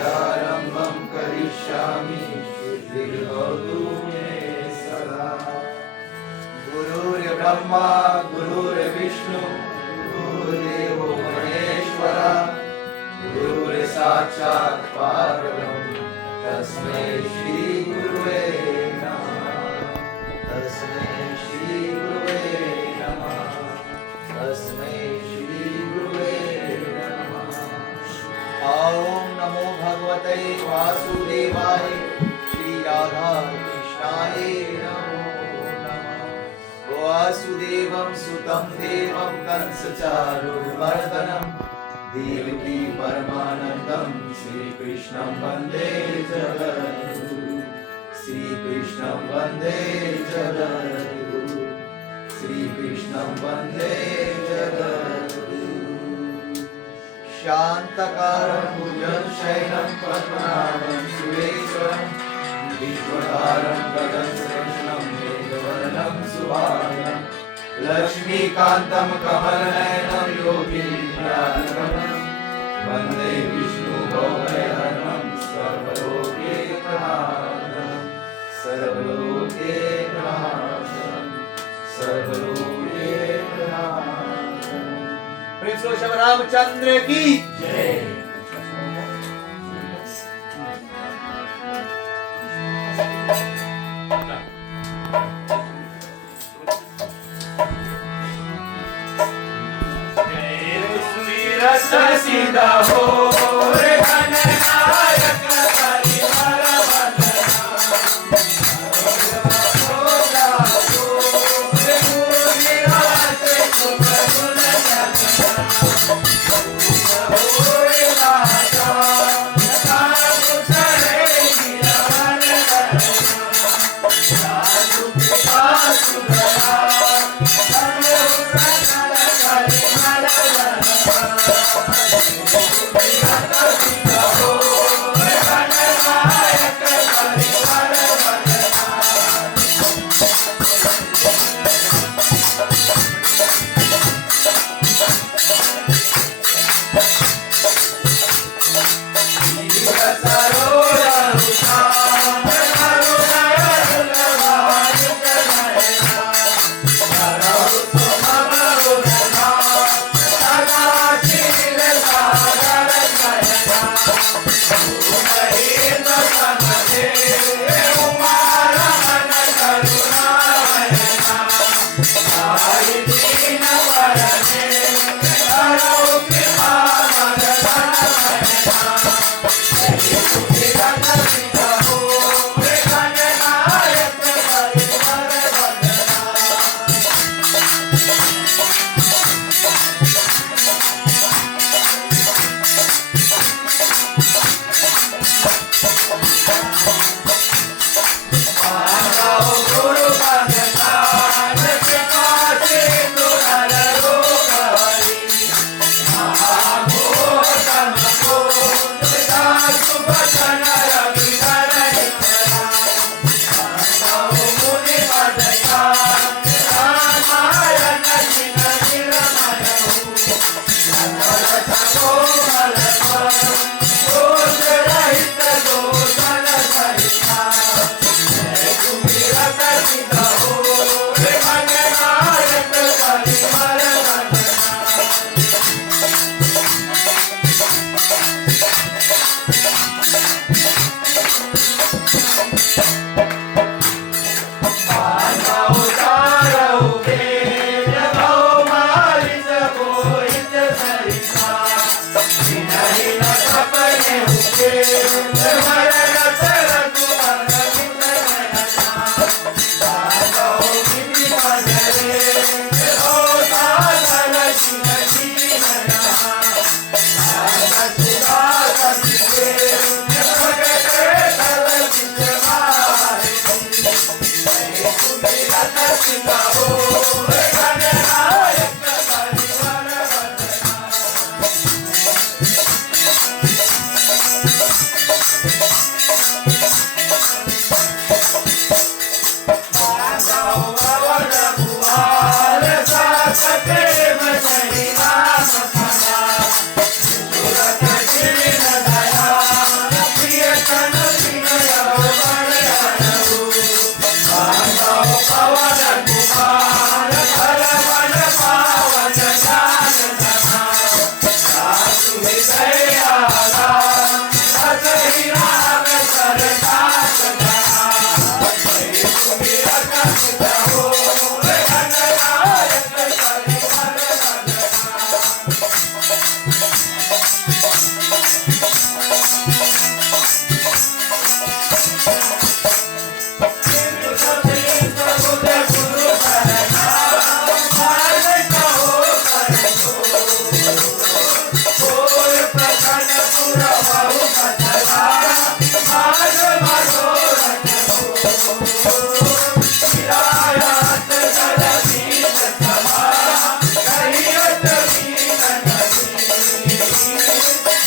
विद्यारम्भं करिष्यामि शुद्धिर्भवतु मे सदा। गुरुर्ब्रह्मा गुरुर्विष्णु गुरुर्देवो महेश्वरः गुरुर्साक्षात् परब्रह्म तस्मै श्री गुरुवे नमः। तस्मै श्री गुरुवे नमः। तस्मै श्री गुरुवे नमः। ॐ नमो भगवते वासुदेवाय श्री राधा कृष्णाय नमो नमः। वासुदेवं सुतं देवं कंसचारुमर्दनं देवकी परमानन्दं श्रीकृष्णं वन्दे जगद्गुरुं। श्रीकृष्णं वन्दे जगद्गुरुं। श्रीकृष्णं वन्दे जगद्गुरुं। शान्तकारं भुजगशयनं पद्मनाभं सुरेश्वरं विश्वधारं गगनसदृशं मेघवर्णं सुभाषं लक्ष्मीकान्तं कमलनयनं योगीन्द्रानगमनं वन्दे विष्णुभवभयहरणं सर्वलोकैकनाथं। सर्वलोकैकनाथं सर्वलोकैकनाथं। प्रेम से श्री रामचंद्र की जय। सीधा हो रे गणनायक हरिहर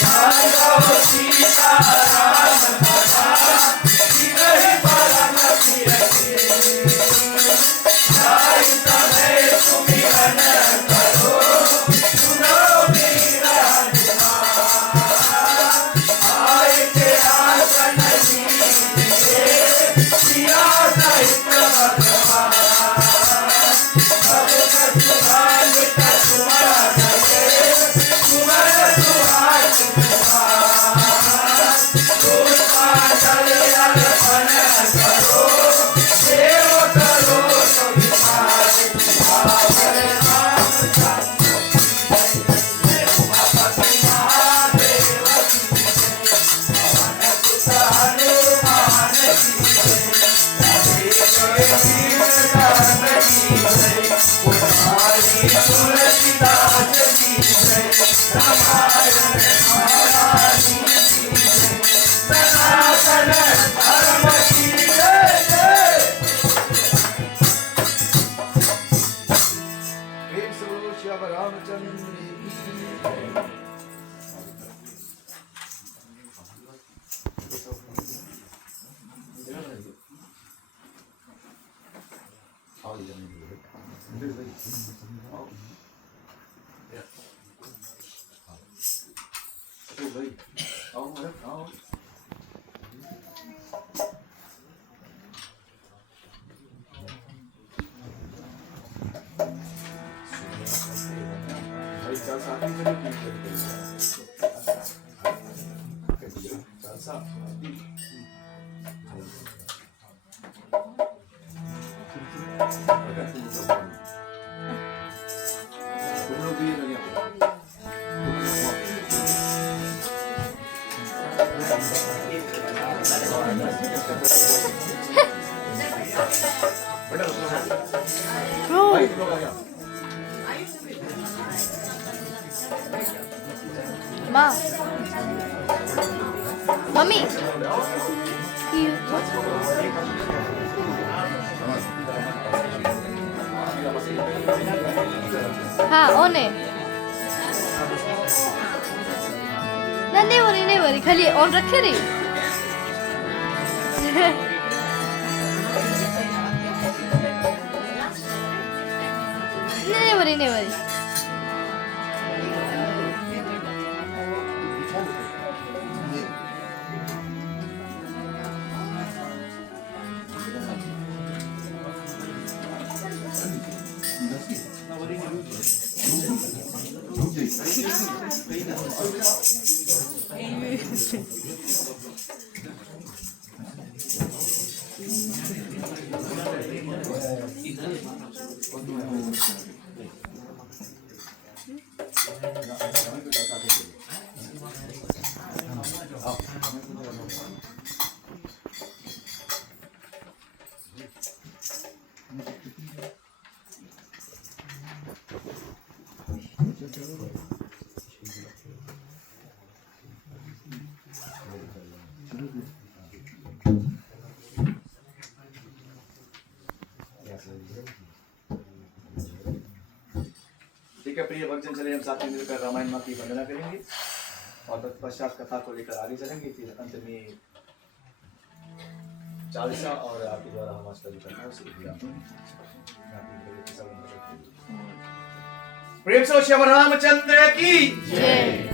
माधव सीताराम कथा गिरहि परम प्रिय जाय सभै सुमिरन करो सुनो वीर हनुमान आए के आसन जीविते सिया सहित भगवान सब सुभान सुमन सुमन सुहास पुष्पांजल अर्पण करो देव करो सविकार भावर राम उमापति महादेव की पवन सुत हनुमान की राधे जय वीर दान की कुमारी तुलसीदास की रामायण महारानी की सनातन धर्म की जय जय। प्रेम से बोलो श्याम रामचंद्र की जय। माँ मम्मी हाँ ओने ना नहीं हो रही खाली ऑन रखे रही नहीं हो रही ठीक है प्रिय भक्तजन, चले हम साथ में मिलकर रामायण माँ की वंदना करेंगे और तत्पश्चात कथा को लेकर आगे चलेंगे। फिर अंत में चालीसा और आपके द्वारा हम अष्टमी करना प्रेम से श्याम रामचंद्र की जय।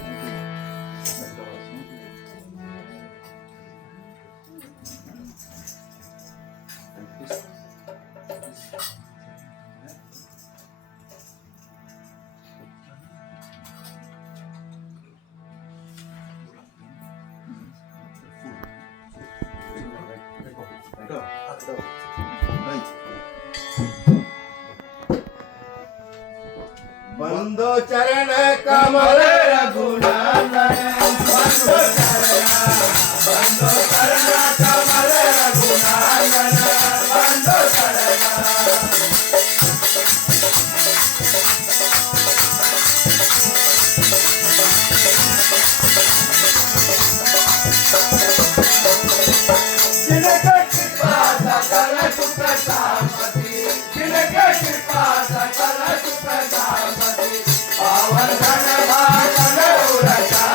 बंदो चरण कमल रघुनाथन बंदो चरण कमल रघुनाथन बंदो चरण जिनका कृपा सकल सुख सामति जिनका कृपा सकल सुख सामति पावन धन भागन उरचा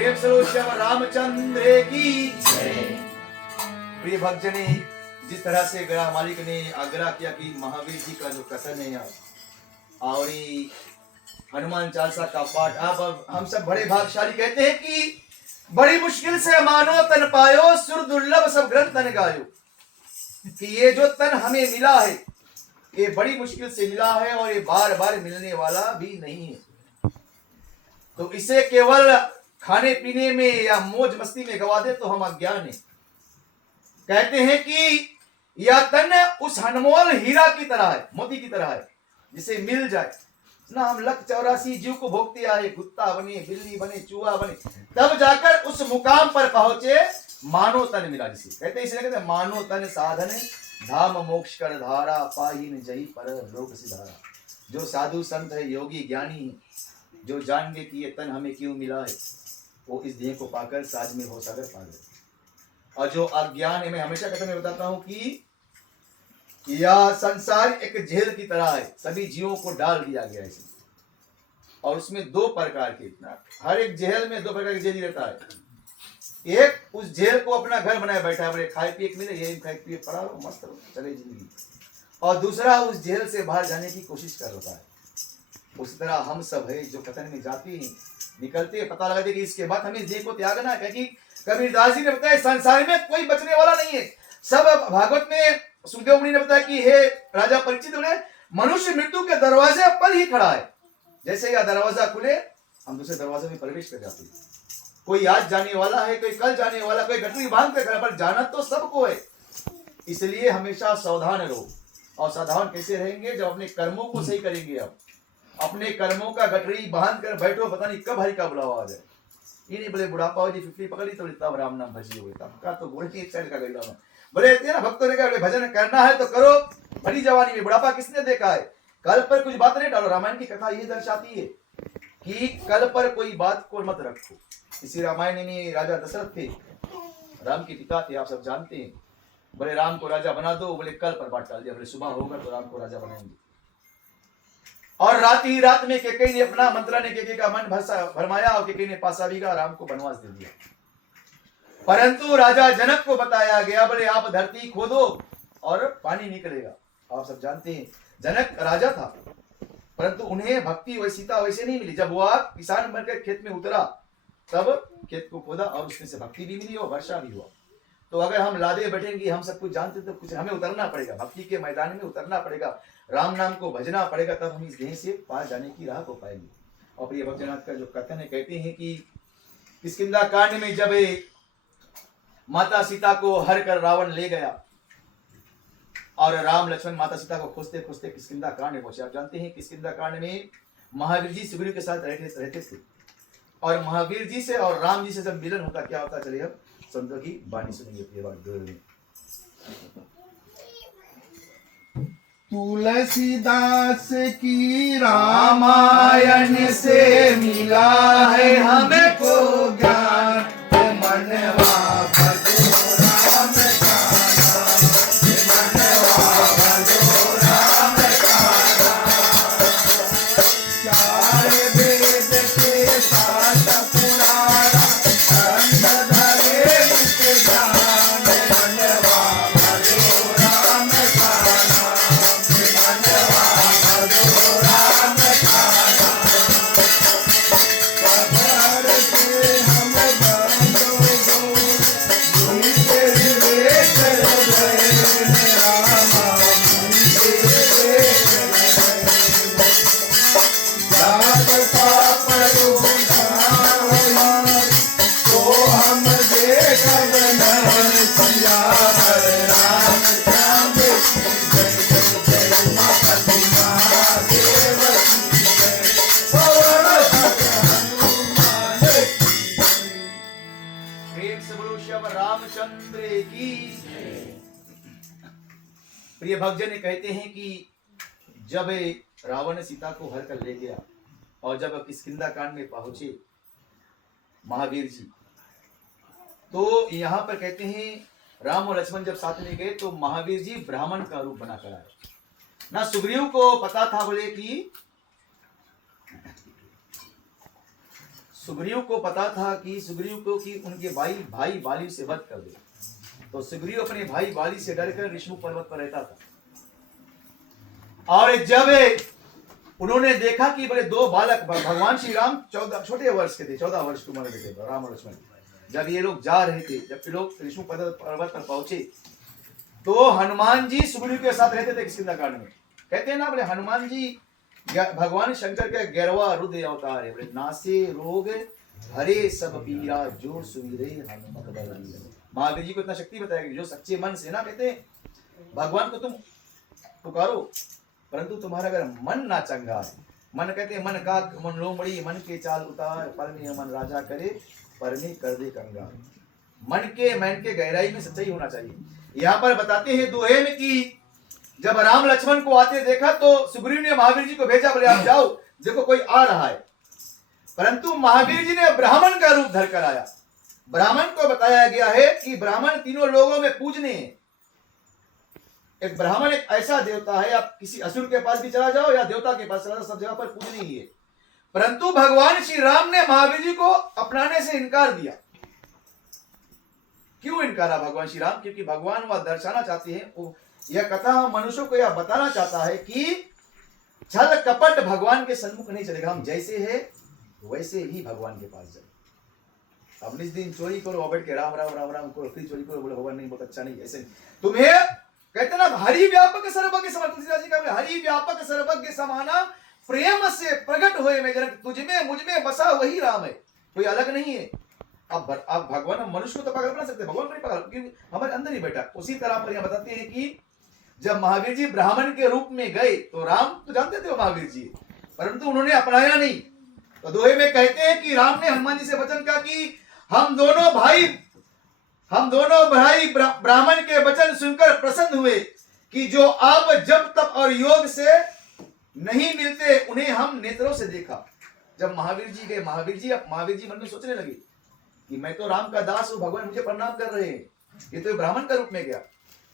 प्रेम से श्याम रामचंद्र की प्रिय भक्तजने, जिस तरह से गया मालिक ने आग्रह किया कि महावीर जी का जो कथन है और हनुमान चालीसा का पाठ, अब हम सब बड़े भाग्यशाली कहते हैं कि बड़ी मुश्किल से मानो तन पायो, सुर दुर्लभ सब ग्रंथ तन गायो। कि ये जो तन हमें मिला है ये बड़ी मुश्किल से मिला है और ये बार बार मिलने वाला भी नहीं है। तो इसे केवल खाने पीने में या मौज मस्ती में गवा दे तो हम अज्ञान है। कहते हैं कि यह तन उस अनमोल हीरा की तरह है, मोती की तरह है, जिसे मिल जाए ना हम 184 जीव को भोगते आए, कुत्ता बने, बिल्ली बने, चूहा बने, तब जाकर उस मुकाम पर पहुंचे मानो तन मिला। जिसे कहते हैं, इसलिए कहते हैं मानो तन साधन धाम मोक्ष कर धारा, पाहीन जही पर लोक सिधारा। जो साधु संत है, योगी ज्ञानी है, जो जान गए कि ये तन हमें क्यों मिला है, वो इस देह को पाकर साज में हो सागर पा गए। और जो अज्ञान है, मैं हमेशा कहता मैं बताता हूं कि यह संसार एक जेल की तरह है, सभी जीवों को डाल दिया गया है इसमें। और उसमें दो प्रकार के, हर एक जेल में दो प्रकार के जेली रहता है। एक उस जेल को अपना घर बनाए बैठा है, बोले खाए पिए मिले, ये खाए पिए पड़ा रहो, मस्त रहो, चले जिंदगी। और दूसरा उस जेल से बाहर जाने की कोशिश कर रहा है। उसी तरह हम सब है जो कथन में जाते हैं, निकलते, पता लगाते कि इसके बाद हमें देह को त्यागना है। क्योंकि कबीरदास जी ने बताया संसार में कोई बचने वाला नहीं है। सब भागवत में सुखदेव मुनि ने बताया कि हे राजा परीक्षित, मनुष्य मृत्यु के दरवाजे पर ही खड़ा है। जैसे यह दरवाजा खुले हम दूसरे दरवाजे में प्रवेश कर जाते हैं। कोई आज जाने वाला है, कोई कल जाने वाला, कोई गठरी बांध के घर पर जाना तो सबको है। इसलिए हमेशा सावधान रहो। और सावधान कैसे रहेंगे? जब अपने कर्मों को सही करेंगे। अब अपने कर्मों का गठरी बांध कर बैठो, पता नहीं कब हरि का बुलावा आ जाए। ये नहीं बोले बुढ़ापा हो जी 50 पकड़ी तो तब राम नाम भजी हो गया, तो बोले एक साइड का गईला बोले ना भक्तों ने कहा भजन करना है तो करो, बड़ी जवानी में बुढ़ापा किसने देखा है? कल पर कुछ बात नहीं डालो। रामायण की कथा ये दर्शाती है कि कल पर कोई बात को मत रखो। इसी रामायण में राजा दशरथ थे, राम के पिता थे, आप सब जानते हैं। बोले राम को राजा बना दो, बोले कल पर बात डाल दिया, बोले सुबह होगा तो राम को राजा बनाएंगे। और रात ही रात में केकई ने अपना मंत्रा ने केकई का मन भरमाया और केकई ने पासा बीघा राम को वनवास दे दिया। परंतु राजा जनक को बताया गया, बोले आप धरती खोदो और पानी निकलेगा। आप सब जानते हैं जनक राजा था, परंतु उन्हें भक्ति वैसी सीता वैसे नहीं मिली। जब वह किसान बनकर खेत में उतरा तब खेत को खोदा और उसमें से भक्ति भी मिली और वर्षा भी हुआ। तो अगर हम लादे बैठेंगे, हम सब कुछ जानते तो कुछ हमें उतरना पड़ेगा, भक्ति के मैदान में उतरना पड़ेगा, राम नाम को भजना पड़ेगा, तब हम इस देह से पार जाने की राह को पाएंगे। और प्रिय भक्तनाथ का जो कथन है, कहते हैं कि किष्किंधा कांड में जब माता सीता को हर कर रावण ले गया और राम लक्ष्मण माता सीता को खोजते खोजते किष्किंधा कांड में पहुंचे। आप जानते हैं किष्किंधा कांड में महावीर जी सुग्रीव के साथ रहते थे और महावीर जी से और राम जी से जब मिलन होता क्या होता, चलिए अब संतों की वाणी सुनेंगे। प्रिय बात तुलसीदास की रामायण से मिला है हमको ज्ञान, मनवा भजो राम का नाम, मनवा भजो राम का नाम। चार वेद के साथ पुराण कंठ धरे नित्य ध्यान, मनवा भजो राम का नाम, मनवा भजो राम का नाम। खबर से हम बंदो गो, उनके विवेक गए रामा, उनके विवेक गए। जात पाप रुधान तो हम देखब नर, सियावर रामचंद्र की जय, जय जय माता महादेव की जय, पवन सुत हनुमान की जय। प्रेम से बोलो श्याम रामचंद्र की। प्रिय भक्तजन कहते हैं कि जब रावण सीता को हर कर ले गया और जब किष्किंधा कांड में पहुंचे महावीर जी, तो यहाँ पर कहते हैं राम और लक्ष्मण जब साथ में गए तो महावीर जी ब्राह्मण का रूप बनाकर आए। ना सुग्रीव को पता था, बोले कि सुग्रीव को पता था कि सुग्रीव को कि उनके भाई बाली से वध कर दे, तो सुग्रीव अपने भाई बाली से डरकर ऋषमुख पर्वत पर रहता था। और जब उन्होंने देखा कि बड़े दो बालक भगवान श्री राम 14 छोटे वर्ष के थे, 14 वर्ष की उम्र के थे राम और लक्ष्मण। जब ये लोग जा रहे थे, जब ये लोग ऋषमुख पर्वत पर पहुंचे, तो हनुमान जी सुग्रीव के साथ रहते थे किष्किंधा कांड में। कहते हैं ना बोले हनुमान जी भगवान शंकर के 11वां रुद्र अवतार है। बोले नासे रोग हरे सब पीरा जो सुवीरे हनुमत बलवीर। महावीर जी को इतना शक्ति बताया कि जो सच्चे मन से ना, कहते हैं भगवान को तुम पुकारो, परंतु तुम्हारा अगर मन ना चंगा है, मन कहते हैं मन का मन लोमड़ी, मन के चाल उतार, पर में मन राजा करे, पर में कर दे कंगाल। मन के गहराई में सच्चाई होना चाहिए। यहाँ पर बताते हैं दोहे में कि जब राम लक्ष्मण को आते देखा तो सुग्रीव ने महावीर जी को भेजा, बोले आप जाओ, देखो कोई आ रहा है। परंतु महावीर जी ने ब्राह्मण का रूप धरकर आया। ब्राह्मण को बताया गया है कि ब्राह्मण तीनों लोगों में पूजने हैं। एक ब्राह्मण एक ऐसा देवता है, आप किसी असुर के पास भी चला जाओ या देवता के पास चला जाओ, सब जगह पर पूजने ही है। परंतु भगवान श्री राम ने महावीर जी को अपनाने से इनकार दिया। क्यों इनकारा भगवान श्री राम? क्योंकि भगवान वह दर्शाना चाहते हैं, यह कथा मनुष्यों को यह बताना चाहता है कि छल कपट भगवान के सन्मुख नहीं चलेगा। हम जैसे है वैसे ही भगवान के पास जाए। अब इस दिन चोरी करो, बैठ के राम राम राम राम करो, फिर चोरी करो, बोले भगवान नहीं बहुत अच्छा नहीं, ऐसे तुम्हें कहते ना हरि व्यापक सर्वज्ञ समान, तुलसीदास जी का हरि व्यापक सर्वज्ञ समाना प्रेम से प्रकट हुए में जनक, तुझमें मुझ में बसा वही राम है, कोई अलग नहीं है। अब भगवान मनुष्य को तो पकड़ ना सकते, भगवान को नहीं पकड़ क्योंकि हमारे अंदर ही बैठा। उसी तरह पर यह बताते हैं कि जब महावीर जी ब्राह्मण के रूप में गए तो राम तो जानते थे महावीर जी, परंतु उन्होंने अपनाया नहीं। तो दोहे में कहते हैं कि राम ने हनुमान जी से वचन कहा कि हम दोनों भाई ब्राह्मण के वचन सुनकर प्रसन्न हुए कि जो आप जब तप और योग से नहीं मिलते उन्हें हम नेत्रों से देखा। जब महावीर जी गए, महावीर जी मन में सोचने लगे कि मैं तो राम का दास हूं, भगवान मुझे प्रणाम कर रहे हैं, ये तो ब्राह्मण का रूप में गया।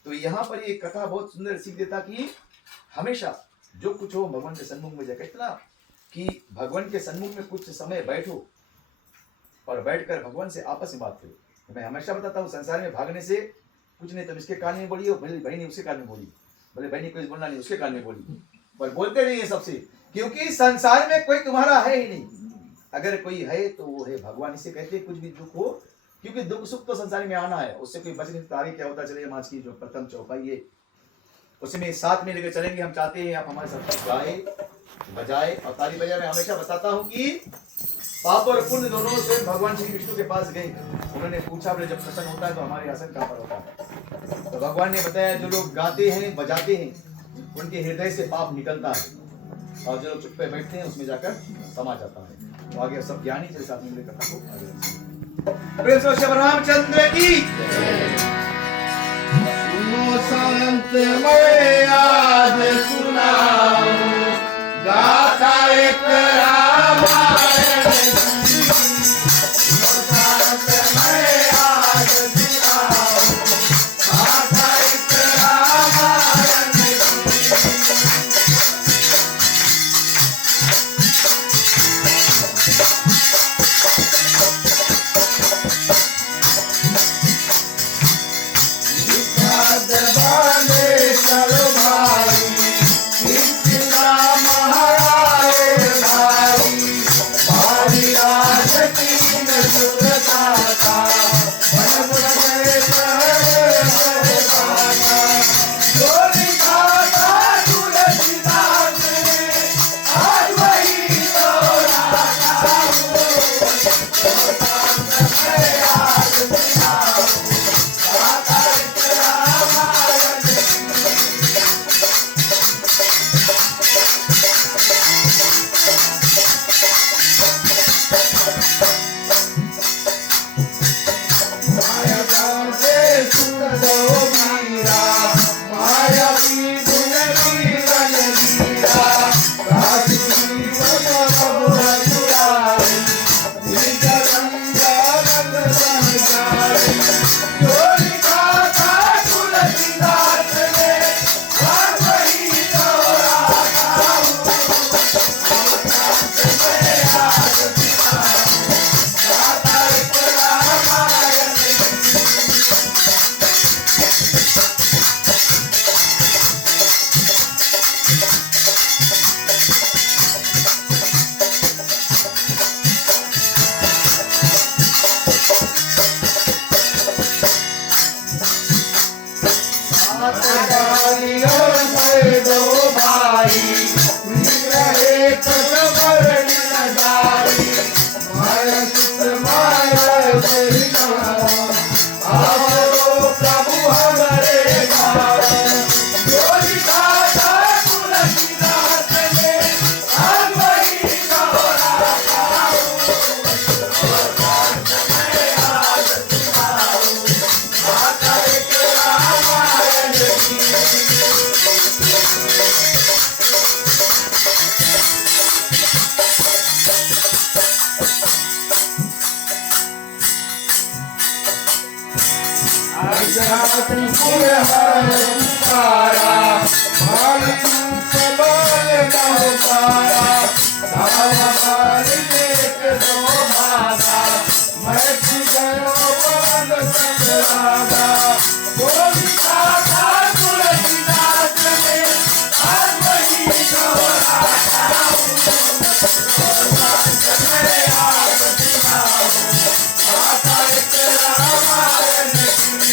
तो यहाँ पर ये कथा बहुत सुंदर सीख देता कि हमेशा जो कुछ हो भगवान के सन्मुख में जाए। कहते ना कि भगवान के सन्मुख में कुछ समय बैठो और बैठकर भगवान से आपस में बात करो। मैं हमेशा बताता हूँ संसार में भागने से कुछ नहीं, तुम इसके कान में बोली हो, भले बहनी उसके कान में बोली, भले बहनी कोई बोलना नहीं उसके कान में बोली, पर बोलते नहीं है सबसे, क्योंकि संसार में कोई तुम्हारा है ही नहीं। अगर कोई है तो वो है भगवान। इसे कहते हैं कुछ भी दुख हो, क्योंकि दुख सुख तो संसार में आना है, उससे कोई बच नहीं सकता। आगे क्या होता चले माच की जो प्रथम चौपाई है उसमें साथ में लेकर चलेंगे। हम चाहते हैं आप हमारे साथ गाए बजाए और ताली बजाए। मैं हमेशा बताता हूँ कि पाप और पुण्य दोनों से भगवान श्री विष्णु के पास गए, उन्होंने पूछा बोले जब प्रसन्न होता है तो हमारे आसन कहाँ पर होता है? तो भगवान ने बताया जो लोग गाते हैं बजाते हैं उनके हृदय से पाप निकलता है, और जो लोग चुप पे बैठते हैं उसमें जाकर समा जाता है। तो आगे सब ज्ञानी चले साथ में कथा को आगे प्रेम से श्री रामचंद्र की सुनो संत मैं आज सुनाऊं गाथा एक रामायण की। सुनो संत मैं आज सुनाऊं गाथा एक रामायण की। दरबारे चलो भाई कितना महाराए भाई, भारी राज तीन सुरदाता बन बने सहदाता। गोरी खाता तुलसीदास आज वही तो राजा माया जान से सुन दो मीरा, माया की धुन की रणधीरा, काशी वन बहु रघुराई, निज रंग रंग वही गावा आओ प्रभु हमारे गावा जो लिखा था तुलसीदास ने आज वही दोहरा गाओ और कांच में आज सुनाओ माता एक रामायण की त्रिपुर है पुकारा माली बाल न पारा धावा माली एक दो भागा मैं गयो बाल संग्रागा गोली खाता तुलसीदास ने आज वही दोहरा गाओ और कांच में आज सुनाओ माता एक रामायण की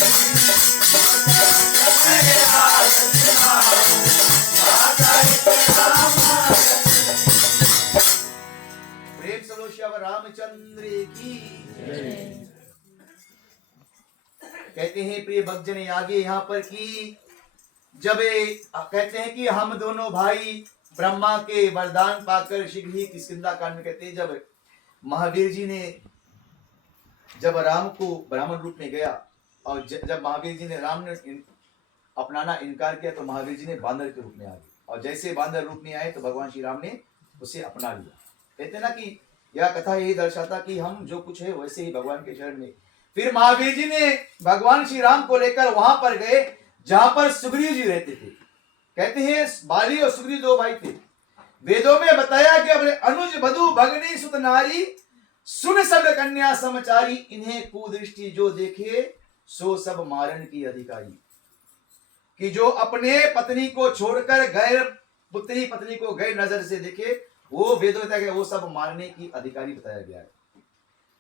प्रेम सलोष्याव रामचंद्र की। कहते हैं प्रिय भक्तजन आगे यहाँ पर कि जब कहते हैं कि हम दोनों भाई ब्रह्मा के वरदान पाकर शीघ्र ही किष्किंधा कांड में कहते हैं जब महावीर जी ने जब राम को ब्राह्मण रूप में गया और जब महावीर जी ने राम ने अपनाना इनकार किया तो महावीर जी ने बांदर के रूप में आ गए और जैसे बांदर रूप में आए तो भगवान श्री राम ने उसे अपना लिया। कहते ना कि यह कथा यही दर्शाता कि हम जो कुछ है वैसे ही भगवान के शरण में। फिर महावीर जी ने भगवान श्री राम को लेकर वहां पर गए जहां पर सुग्रीव जी रहते थे। कहते हैं बाली और सुग्रीव दो भाई थे। वेदों में बताया कि अपने अनुज बधु भगनी सुत नारी सुन सब कन्या समचारी इन्हें कुदृष्टि जो देखे सो सब मारण की अधिकारी। कि जो अपने पत्नी को छोड़कर गैर पुत्री पत्नी को गैर नजर से देखे वो वेदों में वो सब मारने की अधिकारी बताया गया है।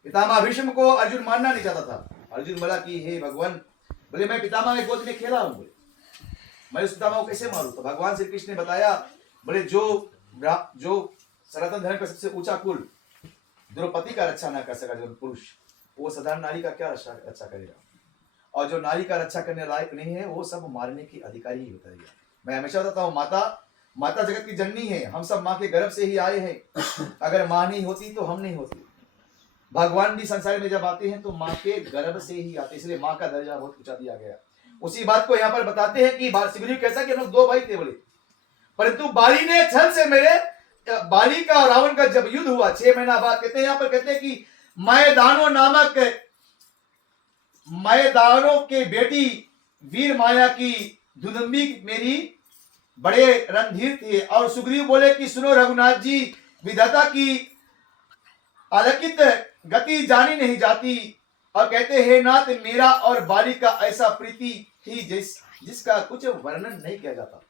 पितामह भीष्म को अर्जुन मारना नहीं चाहता था। अर्जुन बोला कि हे भगवान, बोले मैं पितामह के गोद में खेला हूं, बोले मैं उस पितामह को कैसे मारूं। तो भगवान श्री कृष्ण ने बताया बोले जो सनातन धर्म का सबसे ऊंचा कुल द्रौपदी का रक्षा ना कर सका जो पुरुष, वो साधारण नारी का क्या रक्षा करेगा। और जो नारी का रक्षा करने लायक नहीं है वो सब मारने की अधिकारी ही होता है। मैं हमेशा बताता हूँ माता जगत की जननी है। हम सब माँ के गर्भ से ही आए हैं। अगर माँ नहीं होती तो हम नहीं होते। भगवान भी संसार में जब आते हैं तो माँ के गर्भ से ही आते, इसलिए माँ का दर्जा बहुत ऊंचा दिया गया। उसी बात को यहाँ पर बताते हैं कि सुग्रीव कहता कि हम लोग दो भाई थे बोले, परंतु बाली ने छल से मेरे बाली का और रावण का जब युद्ध हुआ 6 महीना बाद, कहते हैं यहाँ पर कहते हैं कि मैदानों के बेटी वीर माया की दुदुम्बी मेरी बड़े रणधीर थे। और सुग्रीव बोले कि सुनो रघुनाथ जी, विधाता की अलकित गति जानी नहीं जाती। और कहते हैं नाथ मेरा और बाली का ऐसा प्रीति थी जिसका कुछ वर्णन नहीं किया जाता।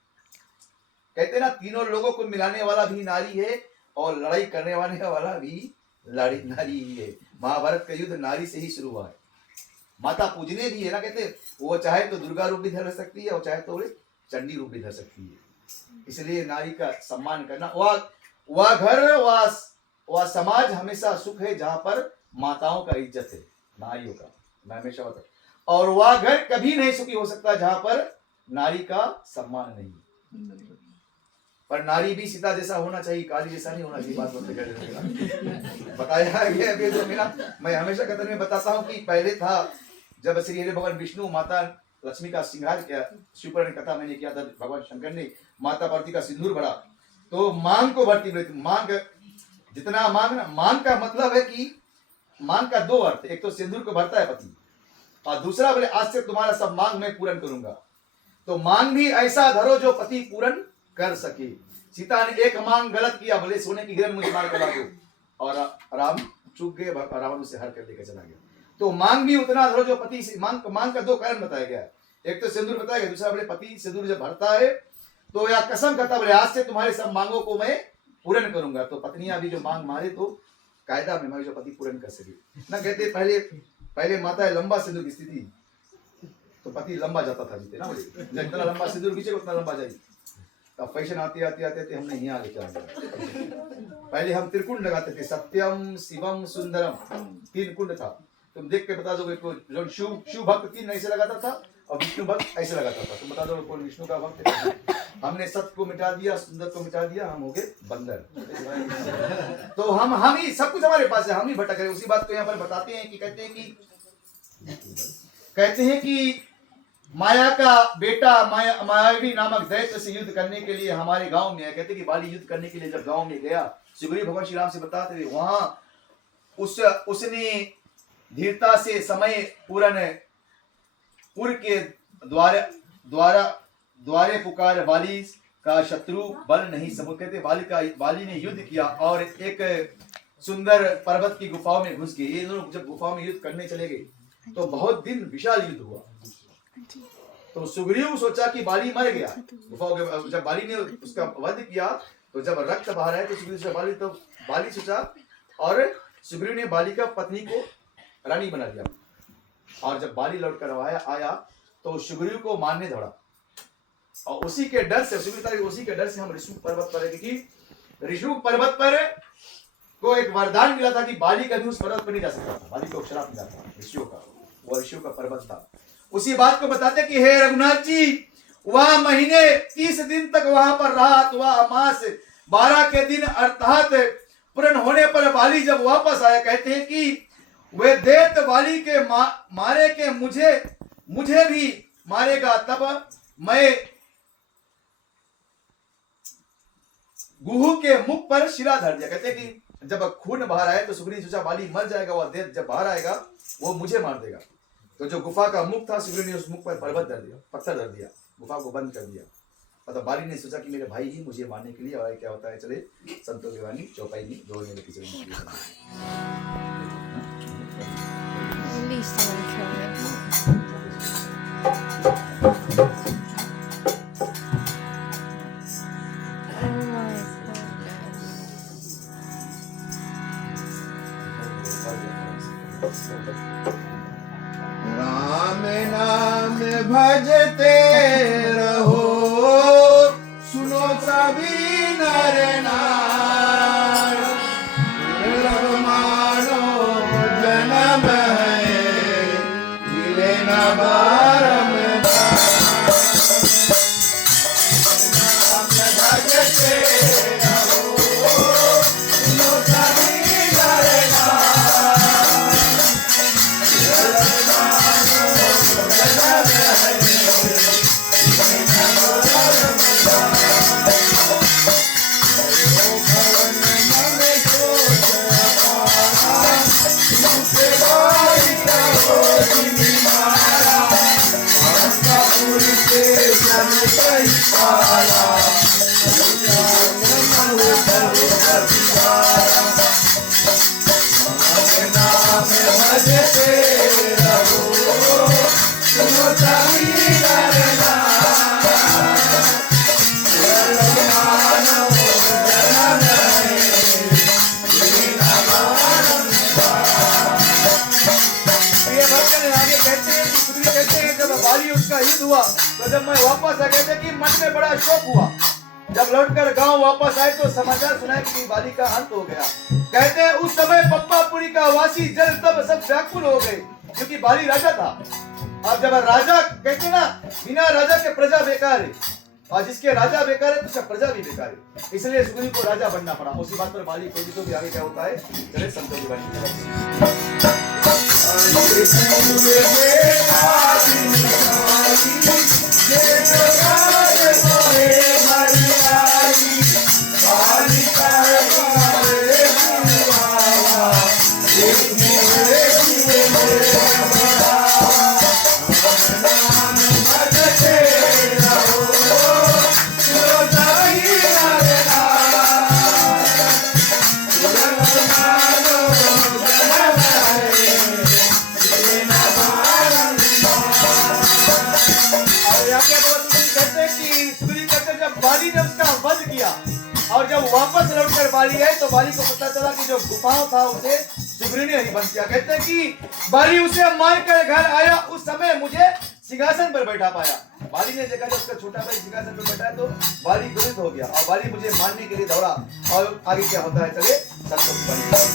कहते ना तीनों लोगों को मिलाने वाला भी नारी है और लड़ाई करने वाला भी नारी ही है। महाभारत का युद्ध नारी से ही शुरू हुआ है। माता पूजने भी है ना, कहते वो चाहे तो दुर्गा रूप भी धर सकती है और चाहे तो चंडी रूप भी धर सकती है। इसलिए नारी का सम्मान करना, वह घर वह समाज हमेशा सुख है जहां पर माताओं का इज्जत है, नारियों का। मैं हमेशा बताता, और वह घर कभी नहीं सुखी हो सकता जहां पर नारी का सम्मान नहीं। पर नारी भी सीता जैसा होना चाहिए, काली जैसा नहीं होना चाहिए। बात बताया गया वेदों में ना। मैं हमेशा कथन में बताता हूँ कि पहले था जब श्री हरि भगवान विष्णु माता लक्ष्मी का श्रृंगार किया, शिवपुराण कथा मैंने किया था, भगवान शंकर ने माता पार्वती का सिंदूर भरा तो मांग को भरती बोली। मांग जितना मांग का मतलब है कि मांग का दो अर्थ, एक तो सिंदूर को भरता है पति और दूसरा बोले आज से तुम्हारा सब मांग मैं पूर्ण करूंगा। तो मांग भी ऐसा धरो जो पति पूर्ण कर सके। सीता ने एक मांग गलत किया, बोले सोने की हिरण मुझे मार कर ला दो, और राम चूक गए, रावण उसे हर कर लेकर चला गया। तो मांग भी उतना धरो जो पति से मांग का दो कारण बताया गया, एक तो सिंदूर बताया गया, दूसरा बोले पति सिंदूर जब भरता है तो या कसम करता बोले आज से तुम्हारे सब मांगों को मैं पूर्ण करूंगा। तो पत्नियां भी जो मांग मारे तो कायदा में मांगे जो पति पूर्ण कर सके ना। कहते पहले माता लंबा सिंदूर की स्थिति तो पति लंबा जाता था, जीते ना बोले जितना लंबा सिंदूर खींचे उतना लंबा जाए। तब फैशन आते हमने यहाँ लेके आ गया। पहले हम त्रिकुंड लगाते थे, सत्यम शिवम सुंदरम, 3 कुंड था। तुम देख के बता दोगे कोई जो शिव भक्त तीन ऐसे लगाता था और विष्णु भक्त ऐसे लगाता था, तुम बता दो कौन विष्णु का भक्त है। हमने सत्य को मिटा दिया, सुंदर को मिटा दिया, हम हो गए बंदर। तो हम ही सब कुछ हमारे पास है, हम ही भटक रहे। उसी बात को यहाँ पर बताते हैं कि कहते हैं कि माया का बेटा मायावी नामक दैत्य से युद्ध करने के लिए हमारे गांव में है। कहते कि बाली युद्ध करने के लिए जब गांव में गया, सुग्रीव भगवान श्री राम से बताते थे, वहां उसने धीरता से समय पुर के द्वारे पुकार बाली का शत्रु बल नहीं समझ। कहते बाली ने युद्ध किया और एक सुंदर पर्वत की गुफाओं में घुस गए। ये दोनों जब गुफाओं में युद्ध करने चले गए तो बहुत दिन विशाल युद्ध हुआ। तो सुग्रीव सोचा कि बाली मर गया। गुफाओं के जब बाली ने उसका वध किया तो जब रक्त बहा रहा है तो सुग्रीव से बाली सोचा, और सुग्रीव ने बाली का पत्नी को रानी बना दिया। और जब बाली लौट कर आया तो सुग्रीव को मारने दौड़ा, और उसी के डर से हम ऋषभ पर्वत पर, क्योंकि ऋषभ पर्वत पर को एक वरदान मिला था कि बाली कभी उस पर्वत पर नहीं जा सकता था। बाली को श्राप मिला था ऋषियों का, वो ऋषियों का पर्वत था। उसी बात को बताते कि हे रघुनाथ जी, वह महीने 30 दिन तक वहां पर रहा, तो वह मास 12 के दिन अर्थात पूर्ण होने पर बाली जब वापस आया, कहते हैं कि वे दैत्य बाली के मारे के मुझे भी मारेगा, तब मैं गुहू के मुख पर शिरा धर दिया। कहते हैं कि जब खून बाहर आया तो सुग्रीव सोचा बाली मर जाएगा, वह दैत्य जब बाहर आएगा वो मुझे मार देगा। तो जो गुफा का मुख था, सुग्रीव ने उस मुख पर पर्वत धर दिया, पत्थर धर दिया, गुफा को बंद कर दिया। मतलब बाली ने सोचा कि मेरे भाई ही मुझे मारने के लिए आए। क्या होता है, चले संतों की वाणी चौपाई में दो मेरे kitchen At least someone killed it. Oh my goodness. Ram नाम भजते रहो, सुनो सभी नर नार। दुर्लभ मानो जन्म है, मिले न बारंबार। नाम भजते रहो, सुनो सभी नर नार। हुआ तो जब मैं वापस आ गए थे कि मन में बड़ा शौक हुआ। जब लौटकर गांव वापस आए तो समाचार सुनाए कि बाली का अंत हो गया। कहते हैं उस समय पप्पापुरी का वासी जल तब सब व्याकुल हो गए, क्योंकि बाली राजा था। अब जब राजा कहते ना, बिना राजा के प्रजा बेकार है, और जिसके राजा बेकार है तो सब प्रजा भी बेकार है। इसलिए सुग्रीव को राजा बनना पड़ा। उसी बात पर बाली को भी आगे क्या होता है, चले संतों की वाणी। बाली ने उसका वध किया, और जब वापस लौटकर बाली आए तो बाली को पता चला कि जो गुफाओं था उसे सुग्रीव ने ही बंद किया। कहते हैं कि बाली उसे मारकर घर आया, उस समय मुझे सिंहासन पर बैठा पाया। बाली ने देखा जब उसका छोटा भाई सिंहासन पर बैठा है तो बाली क्रोधित हो गया, और बाली मुझे मारने के लिए दौड़ा। और आगे क्या होता है, चले संतों की वाणी।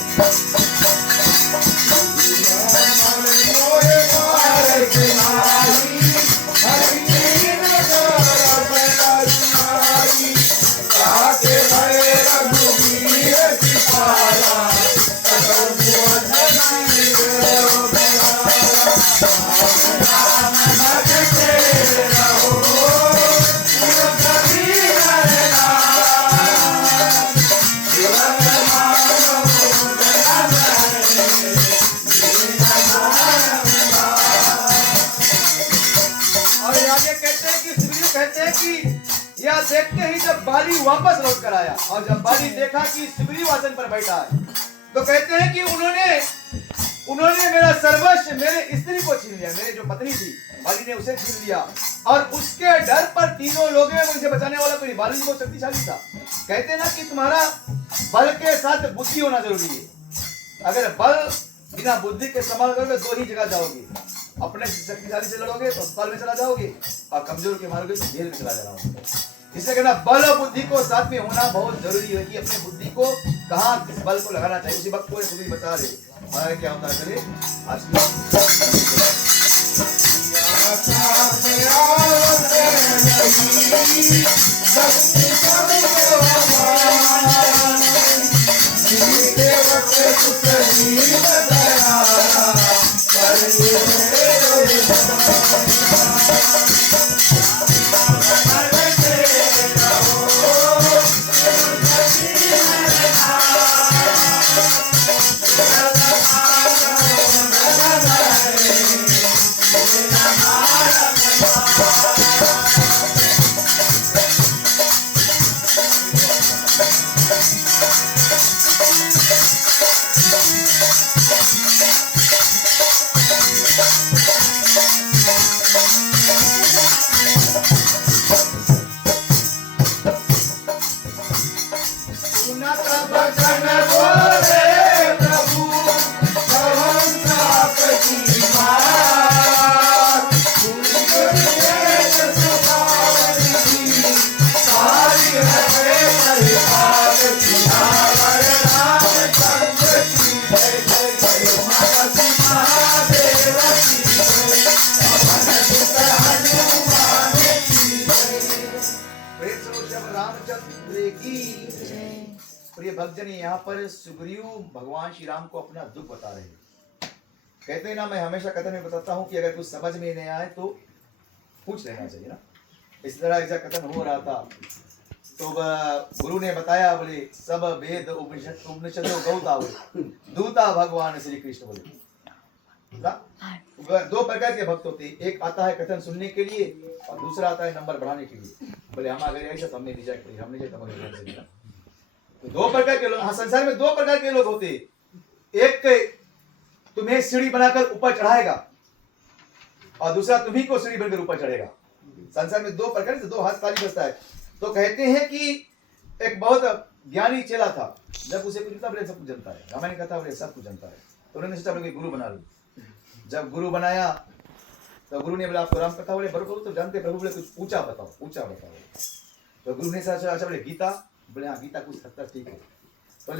कहते हैं कि यह देखते ही जब बाली वापस लौट कर आया और जब बाली देखा कि सुग्रीव आसन पर बैठा है तो कहते हैं कि उन्होंने मेरा सर्वस्व मेरे स्त्री को छीन लिया, मेरे जो पत्नी थी बाली ने उसे छीन लिया और उसके डर पर तीनों लोगों में मुझे बचाने वाला कोई बाली बहुत शक्तिशाली था। कहते हैं ना कि तुम्हारा बल के साथ बुद्धि होना जरूरी है। अगर बल बिना बुद्धि के इस्तेमाल करोगे दो ही जगह जाओगे, अपने शक्तिशाली से लड़ोगे तो अस्पताल में चला जाओगे और कमजोर के मारोगे तो जेल में चला जाओगे। इससे कहना बल और बुद्धि को साथ में होना बहुत जरूरी है कि अपने बुद्धि को कहाँ किस बल को लगाना चाहिए। उसी वक्त कोई बुद्धि बता रहे हमारा क्या होता है चलिए प्रिय भक्तजन यहाँ पर सुग्रीव भगवान श्री राम को अपना दुख बता रहे हैं। कहते हैं ना मैं हमेशा कथन में बताता हूँ कि अगर कुछ समझ में नहीं आए तो पूछ लेना चाहिए ना। इस तरह ऐसा कथन हो रहा था तो गुरु ने बताया बोले सब वेद उपनिषदों गौता बोले दूता भगवान श्री कृष्ण बोले। दो प्रकार के भक्त होते हैं, एक आता है कथन सुनने के लिए और दूसरा आता है नंबर बढ़ाने के लिए। बोले हम अगर ऐसा तो हमने रिजेक्ट किया, हमने जो तो दो प्रकार के लोग, हाँ संसार में दो प्रकार के लोग होते हैं। एक तुम्हें सीढ़ी बनाकर ऊपर चढ़ाएगा और दूसरा तुम्ही को सीढ़ी बनकर ऊपर चढ़ेगा। संसार में दो प्रकार से दो हाथ ताली बजता है। तो कहते हैं कि एक बहुत ज्ञानी चेला था, जब उसे कुछ बोले सब कुछ जनता है, रामायण कथा बोले सब कुछ जनता है, तो उन्होंने सोचा बोले गुरु बना लो। जब गुरु बनाया तो गुरु ने बोला आपको राम कथा बोले बरोबर तो जानते, प्रभु बोले कुछ ऊंचा बताओ। तो गुरु ने सोचा अच्छा बोले गीता, बोले हाँ गीता कुछ हद तक ठीक है। तो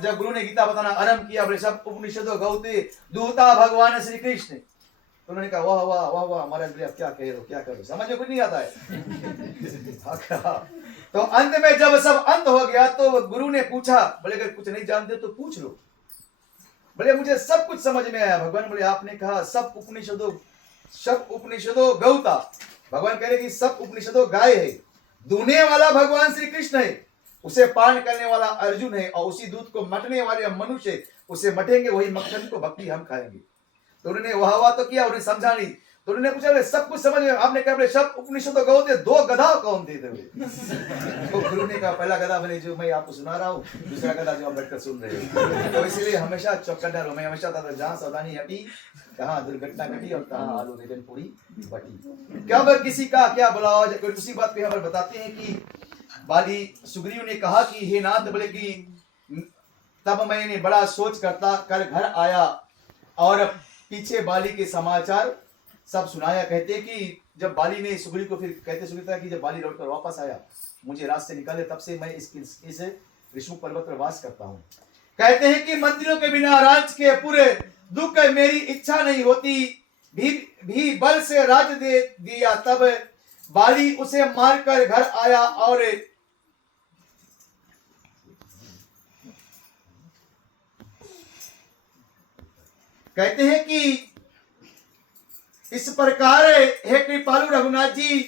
जब गुरु ने गीता बताना आरंभ किया बोले सब उपनिषदों गौते दूता भगवान श्री कृष्ण, तो उन्होंने कहा वाह वाह वाह वाह महाराज बोले क्या कह रहे हो क्या कर रहे हो, समझ में कुछ नहीं आता है। तो अंत में जब सब अंत हो गया तो गुरु ने पूछा बोले अगर कुछ नहीं जानते तो पूछ लो। बोले मुझे सब कुछ समझ में आया। भगवान बोले आपने कहा सब उपनिषदों गौता, भगवान कह रहे कि सब उपनिषदों गाय है, दूने वाला भगवान श्री कृष्ण है, उसे पान करने वाला अर्जुन है और उसी दूध को मटने वाले मनुष्य उसे मटेंगे, वही मक्खन को भक्ति हम खाएंगे। तो उन्होंने वाह तो किया, उन्हें समझा नहीं। तो उन्होंने पूछा सब कुछ समझ में, आपने कहा बोले सब उपनिषदों गौते, दो गधा कौन देते हुए। तो गुरु ने कहा पहला गधा बोले जो मैं आपको सुना रहा हूँ, दूसरा गधा जो आप बैठकर सुन रहे हो। तो इसलिए हमेशा चौकन्ना रहो। मैं हमेशा था जहाँ सावधानी हटी कहाँ दुर्घटना घटी और कहाँ आलू बेगन पूरी बटी। क्या बात किसी का क्या बुलावा। उसी बात पे हमें बताते हैं कि बाली सुग्रीव ने कहा कि हे नाथ बोले कि तब मैंने बड़ा सोच करता कर घर आया और पीछे बाली के समाचार सब सुनाया। कहते कि जब बाली ने सुग्रीव को फिर कहते सुग्रीव था कि जब बाली लौटकर वापस आया मुझे रास्ते निकाले तब से मैं इस ऋषमुख पर्वत पर वास करता हूँ। कहते हैं कि मंत्रियों के बिना राज के पूरे दुख मेरी इच्छा नहीं होती, भी बल से राज दे दिया। तब बाली उसे मारकर घर आया और कहते हैं कि इस प्रकार हे कृपालु रघुनाथ जी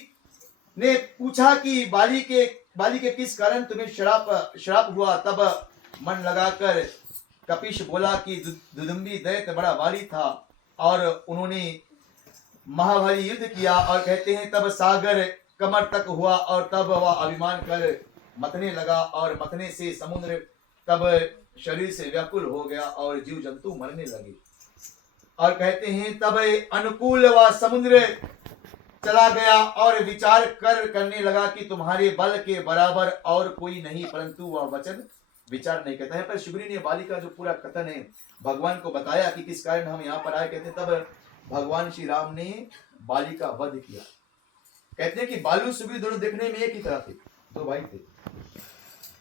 ने पूछा कि बाली के किस कारण तुम्हें श्राप हुआ। तब मन लगाकर कपिश बोला कि दुदुम्बी दैत्य बड़ा भारी था और उन्होंने महाभारी युद्ध किया। और कहते हैं तब सागर कमर तक हुआ और तब वह अभिमान कर मथने लगा और मथने से समुद्र तब शरीर से व्याकुल हो गया और जीव जंतु मरने लगे। और कहते हैं तब अनुकूल वह समुद्र चला गया और विचार करने लगा कि तुम्हारे बल के बराबर और कोई नहीं, परंतु वह वचन विचार नहीं करता है। पर शुगरी ने बाली का जो पूरा कथन है भगवान को बताया कि किस कारण हम यहाँ पर आए। कहते तब भगवान श्री राम ने बाली का वध किया। कहते हैं कि बालू सुग्रीव दोनों देखने में एक ही तरह थे, दो भाई थे,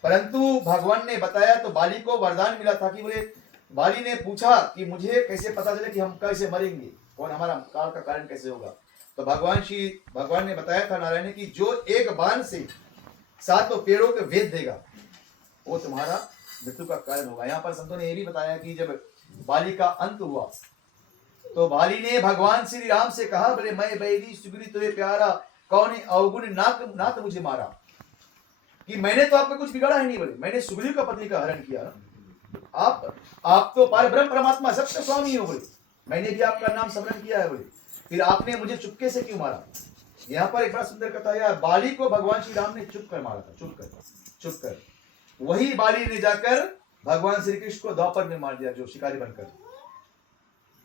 परंतु भगवान ने बताया तो बाली को वरदान मिला था कि बोले बाली ने पूछा कि मुझे कैसे पता चले कि हम कैसे मरेंगे, कौन हमारा काल का कारण कैसे होगा। तो भगवान ने बताया था नारायण ने कि जो एक बाण से 7 पेड़ों के वेद देगा वो तुम्हारा मृत्यु का कारण होगा। यहाँ पर संतों ने यह भी बताया कि जब बाली का अंत हुआ तो बाली ने भगवान श्री राम से कहा बोले मैं बैरी सुग्रीव तुम्हें प्यारा कौन अवगुण नाथ मुझे मारा, कि मैंने तो आपका कुछ बिगाड़ा है नहीं, बोले मैंने सुग्रीव का पत्नी का हरण किया। आप तो परब्रह्म परमात्मा सबके स्वामी हो, बोले मैंने भी आपका नाम स्मरण किया है, बोले फिर आपने मुझे चुपके से क्यों मारा। यहाँ पर एक बड़ा सुंदर कथा है, बाली को भगवान श्री राम ने चुप कर मारा था, चुप कर। वही बाली ने जाकर भगवान श्री कृष्ण को द्वापर में मार दिया, जो शिकारी बनकर।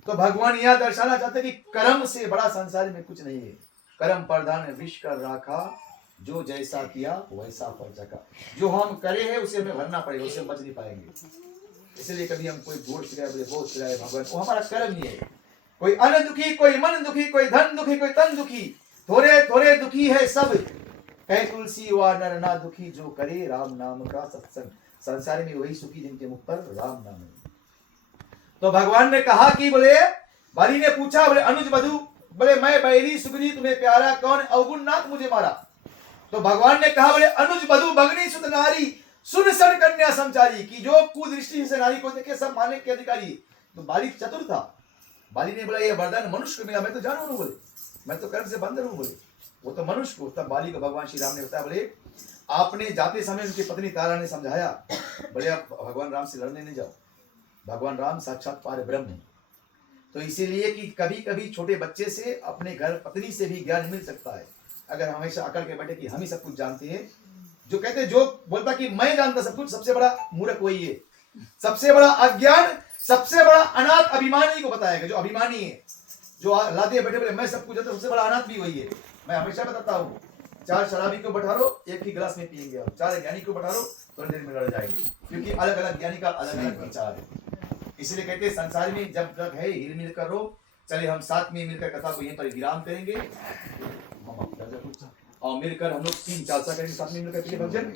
तो भगवान यह दर्शाना चाहते कि कर्म से बड़ा संसार में कुछ नहीं है। कर्म प्रधान विष कर राखा, जो जैसा किया वैसा फल चखा। जो हम करे हैं उसे हमें भरना पड़ेगा, उससे बच नहीं पाएंगे। इसलिए कभी हम कोई गोड़ चिराए बोले बहुत चिराए भगवान, वो हमारा कर्म ही है। कोई अन्न दुखी, कोई मन दुखी, कोई धन दुखी, कोई तन दुखी, थोड़े थोड़े दुखी है सब। कहे तुलसी व नर ना दुखी, जो करे राम नाम का सत्संग। संसार में वही सुखी जिनके मुख पर राम नाम है। तो भगवान ने कहा कि बोले बाली ने पूछा बोले अनुज बधु, बोले मैं बैरी सुग्रीव तुम्हें प्यारा कौन अवगुण नाथ मुझे मारा। तो भगवान ने कहा बोले अनुज बधु भगनी सुत नारी सुन सन कन्या संचारी, की जो कुदृष्टि से नारी को देखे सब मारने के अधिकारी। तो बाली चतुर था। बाली ने बोला ये वरदान मनुष्य को मिला, मैं तो जानवर हूं, बोले मैं तो कर्म से बंदर हूं, बोले वो तो मनुष्य को। तब बाली को भगवान श्री राम ने बताया बोले आपने जाते समय उनकी पत्नी तारा ने समझाया बोले आप भगवान राम से लड़ने नहीं जाओ, भगवान राम साक्षात पार ब्रह्म है। तो इसीलिए कि कभी कभी छोटे बच्चे से अपने घर पत्नी से भी ज्ञान मिल सकता है। अगर हमेशा अकड़ के बैठे कि हम ही सब कुछ जानते हैं, जो कहते जो बोलता कि मैं जानता सब कुछ, सबसे बड़ा मूर्ख वही है। सबसे बड़ा अज्ञान, सबसे बड़ा अनाथ अभिमानी को बताएगा। जो अभिमानी है, जो लादे बैठे बोले मैं सब कुछ जानता, सबसे बड़ा अनाथ भी वही है। मैं हमेशा बताता हूँ 4 शराबी को बैठा लो एक ही गिलास में पिएंगे, और 4 ज्ञानी को बैठा लो थोड़ी देर में लड़ जाएंगे, क्योंकि अलग अलग ज्ञानी का अलग अलग विचार है। इसलिए कहते हैं संसार में जब तक है हिल मिल कर रो। चलिए हम साथ में मिलकर कथा को यहीं पर विराम करेंगे और मिलकर हम लोग 3 चालसा करेंगे साथ में मिलकर भजन।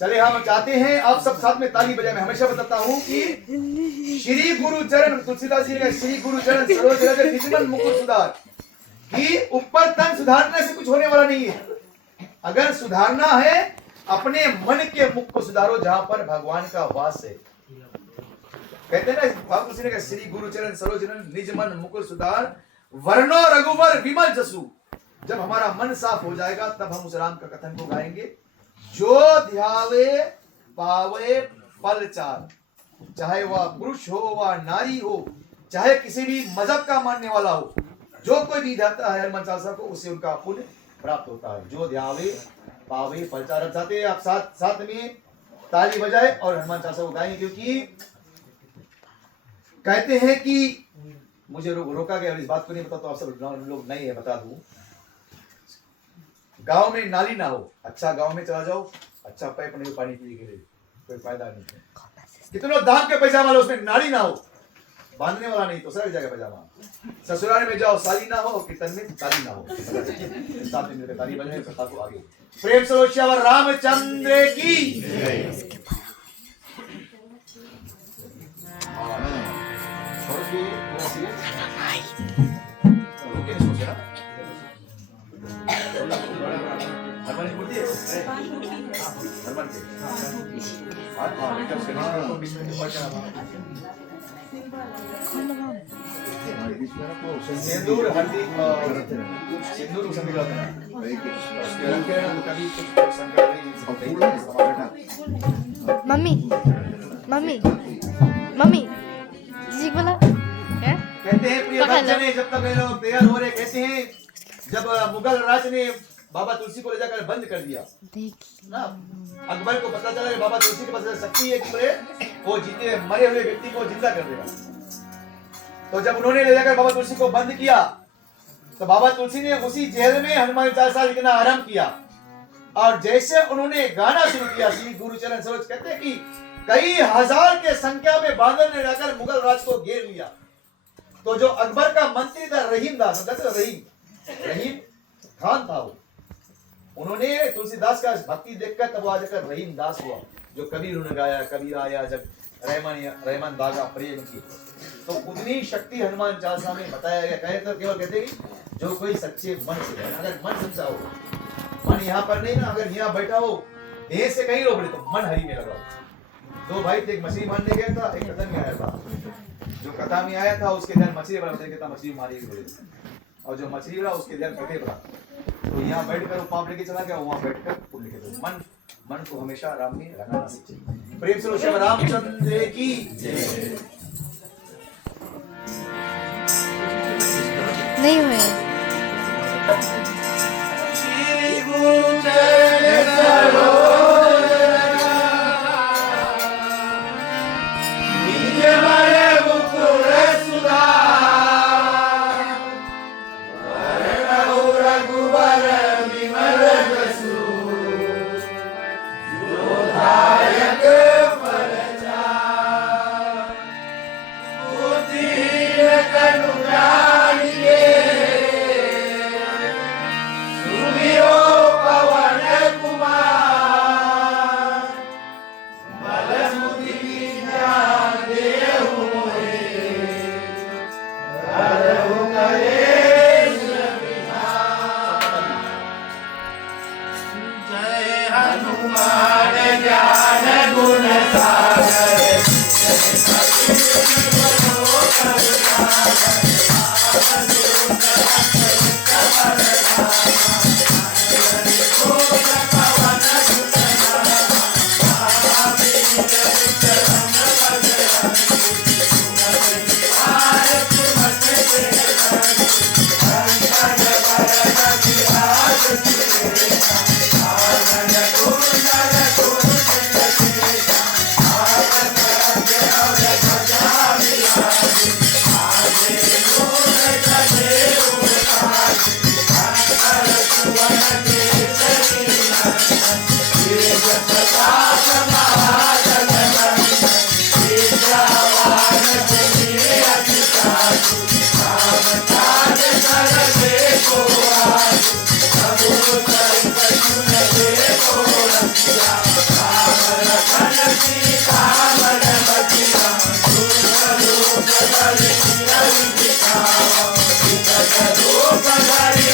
चले हम चाहते हैं आप सब साथ में ताली बजाएं। मैं हमेशा बताता हूँ कि श्री गुरु चरण, तुलसीदास जी ने श्री गुरु चरण सरोज रज निज मन मुकुर सुधार, कि ऊपर तन सुधारने से कुछ होने वाला नहीं है। अगर सुधारना है अपने मन के मुख को सुधारो जहां पर भगवान का वास है। कहते हैं ना तुलसी ने कहा श्री गुरु चरण सरोज रज निज मन मुकुर सुधार, वर्णो रघुवर विमल जसु। जब हमारा मन साफ हो जाएगा तब हम उस राम का कथन को गाएंगे। जो ध्यावे पावे फल चार, चाहे वह पुरुष हो वह नारी हो, चाहे किसी भी मजहब का मानने वाला हो, जो कोई भी ध्याता है हनुमान चालीसा को उससे उनका पुण्य प्राप्त होता है। जो ध्यावे पावे फल चार। चाहते हैं आप साथ में ताली बजाए और हनुमान चालीसा को गाएंगे, क्योंकि कहते हैं कि मुझे रोका गया और इस बात को नहीं बता तो आप सब लोग नहीं है बता दूं। गांव में नाली ना हो, अच्छा गांव में चला जाओ, अच्छा पाइप नहीं पानी पीने के लिए, कोई फायदा नहीं है। कितनों दाम के पैजामा लो, उसमें नाली ना हो, बांधने वाला नहीं तो सर जाएगा पैजामा। ससुराल में जाओ साली ना हो, कीर्तन में ताली ना हो। साथ में मिलकर ताली बजाए, कथा को आगे प्रेम से श्यावर रामचंद्र की। सिंदूर हल्दी सिंदूर मम्मी मम्मी मम्मी जी बोला क्या कहते हैं प्रिय हेलो जने जब तक ये लोग तैयार हो रहे कहते हैं, जब मुगल राज ने बाबा तुलसी को ले जाकर बंद कर दिया ना, अकबर को पता चला कि बाबा तुलसी के पास शक्ति है कि वो जीते मरे हुए व्यक्ति को जिंदा कर देगा। तो जब उन्होंने ले जाकर बाबा तुलसी को बंद किया तो बाबा तुलसी ने उसी जेल में हनुमान चालीसा लिखना आरंभ किया। और जैसे उन्होंने गाना शुरू किया, श्री गुरुचरण सरोज कहते हैं कि कई हजार के संख्या में बांदर ने जाकर मुगल राज को घेर लिया। तो जो अकबर का मंत्री था रहीम दास, रहीम खान था वो, उन्होंने तुलसीदास का भक्ति देखकर तब आ जाकर रहीम दास हुआ, जो कबीर उन्होंने गाया, कबीर आया जब रहमान दागा प्रेम की। तो उतनी शक्ति हनुमान चालीसा में बताया गया। कहे तो केवल कहते कि जो कोई सच्चे मन से है, अगर मन सच्चा हो, मन यहाँ पर नहीं ना, अगर यहाँ बैठा हो देह से कहीं रोक तो मन हरि में लगाओ। दो भाई थे, एक मछली मारने गया था, एक कथा में आया था। जो कथा में आया था उसके ध्यान मछली वाला कहता मछली मारी बोले, और जो मछली वाला उसके ध्यान कटे वाला। तो यहाँ बैठकर वो पाप लेके चला गया, वहां बैठकर पुण्य लेके चला। मन को हमेशा आराम में लगाना चाहिए। प्रेम से श्री रामचंद्र की जय। नहीं हुए श्री गुरु चरण सरोज निज मन मुकुर सुधार, वरणौ रघुवर विमल जसु, जो दायक फल चार। बुद्धिहीन कनु जानिए, सुमिरो पवन कुमार। बल बुद्धि विद्या देहु मोहे, हरहु कलेश विधान। जय हनुमान ज्ञान गुण सागर, तुम्हारी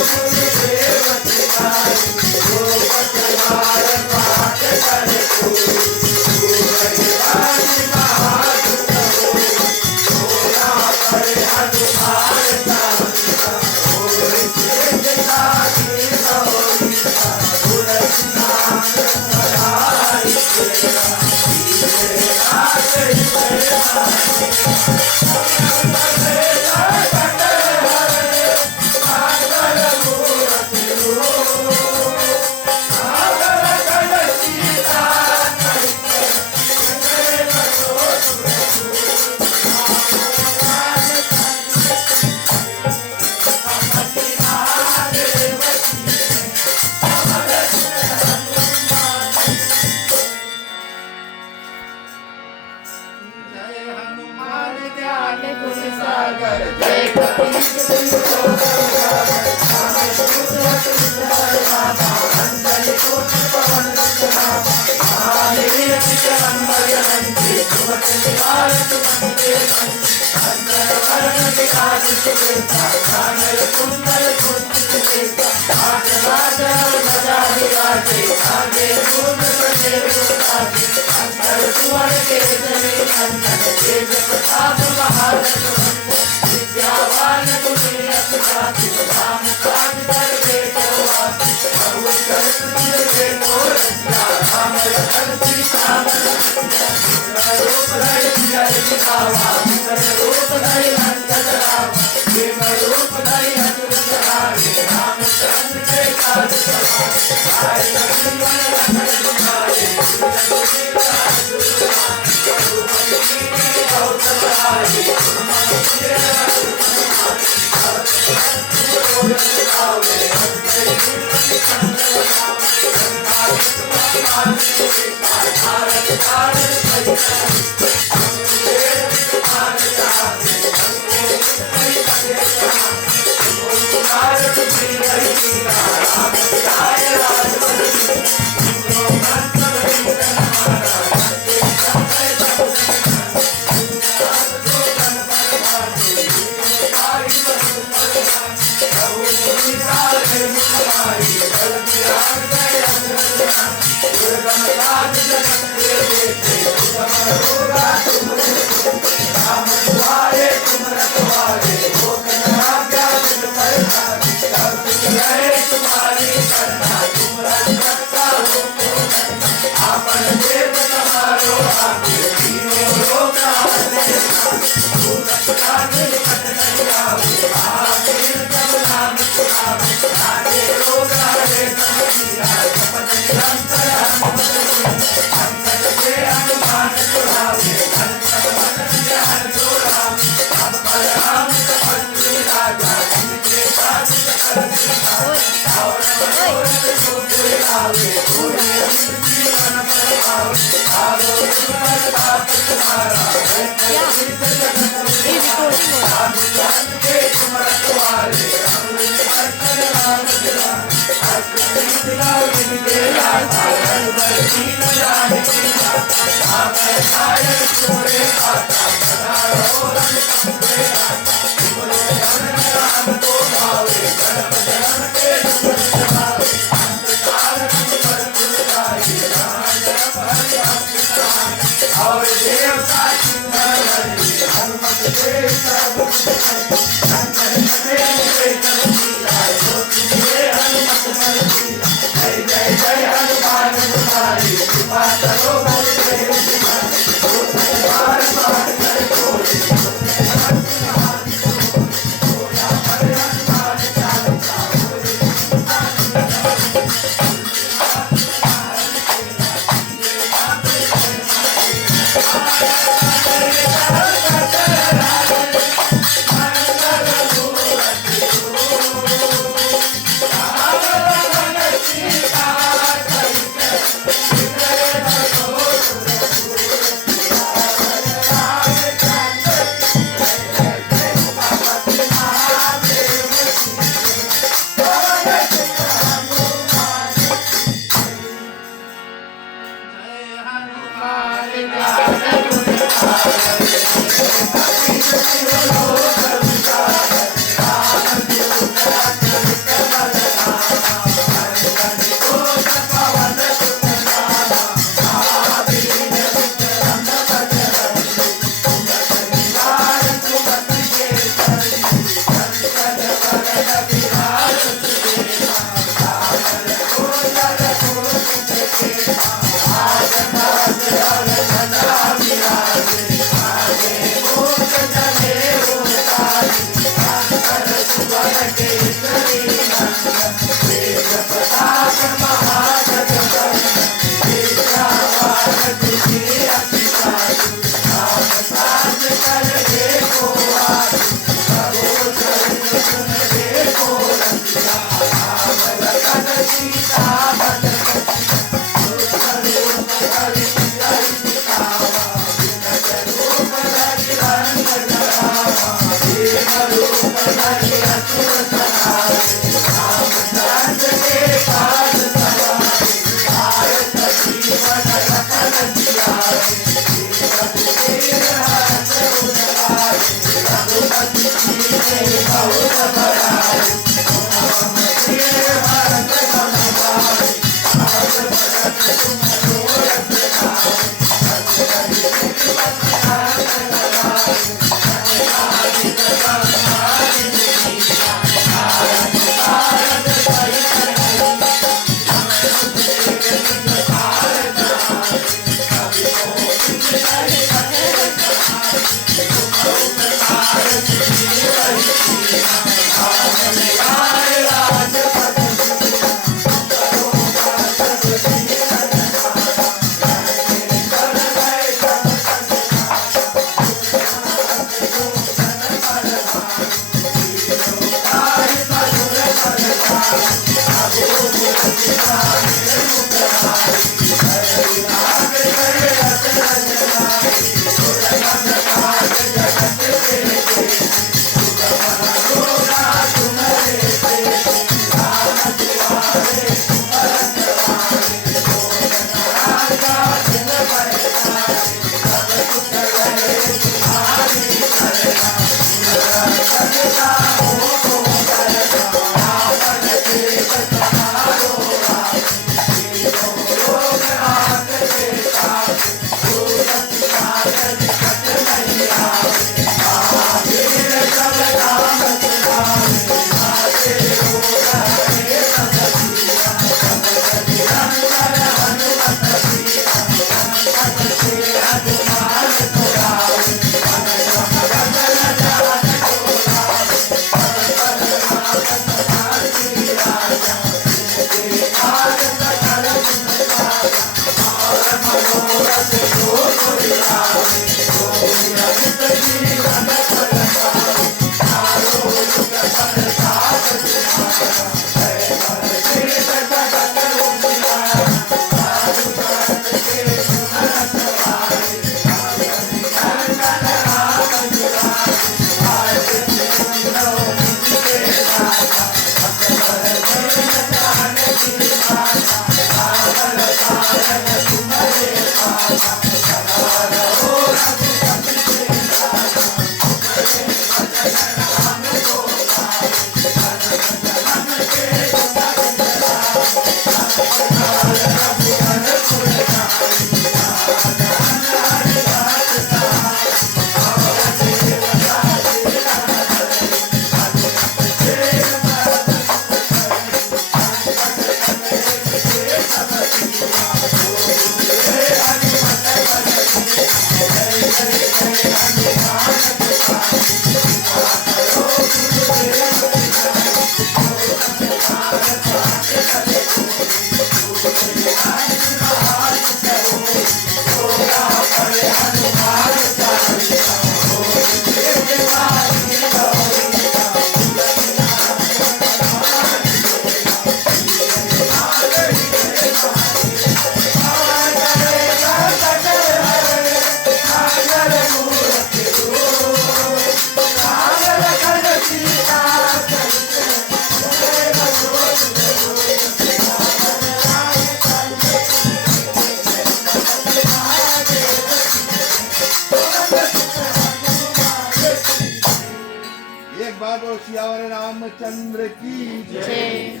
रामचंद्र की जय। जय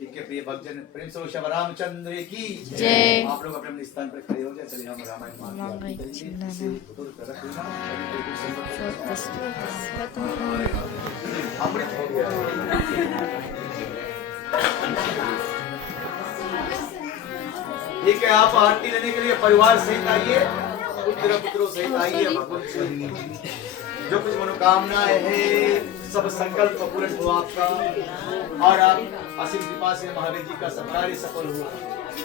ठीक है प्रिय भक्तजन, प्रेम से श्याम रामचंद्र की जय। आप लोग अपने अपने स्थान पर खड़े हो जाए। चलिए हम रामायण रामायण करेंगे। इसे उधर कर रखना। अमृत हो गया। ठीक है, आप आरती लेने के लिए परिवार सहित आइए, पुत्र पुत्रों सहित आइए। भगवान से जो कुछ मनोकामनाएं है सब संकल्प पूर्ण हो आपका, और आप असीम कृपा से महावीर जी का सब कार्य सफल हो।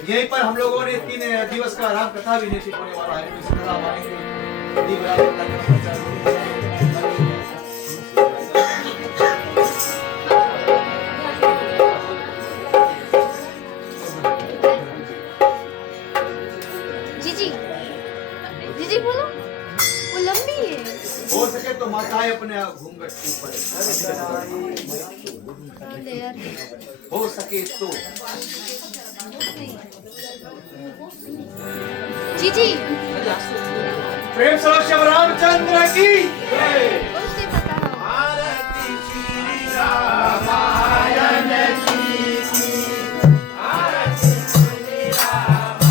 यहीं पर हम लोगों ने 3 दिवस का राम कथा भी निश्चित होने वाला है। इसी तरह आएंगे दीप रात तक प्रचार। जीजी जीजी बोलो, वो लंबी है। हो सके तो माताएं अपने घूंघट ऊपर, ले यार, हो सके तो। जीजी प्रेम से श्याम रामचंद्र की जय। उससे पता है। आरती श्री रामायण की, आरती श्री रामायण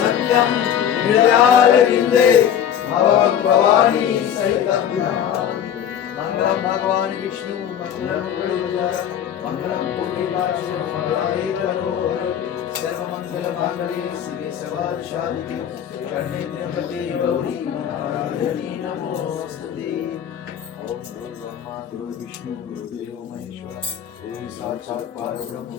सत्यम हृदयालविंदे भवं भवानी सहितं मंगलम भगवान विष्णु मंगलम गरुड़ध्वज मंगलम पुण्डरीकाक्ष मंगलाय तनोहर सर्वमंगल मांगल्ये शिवे सर्वार्थसाधिके शरण्ये त्र्यंबके गौरी नारायणी नमोस्तुते ओम ब्रह्मा गुरु विष्णु गुरुदेव महेश्वर ओम साक्षात् परब्रह्म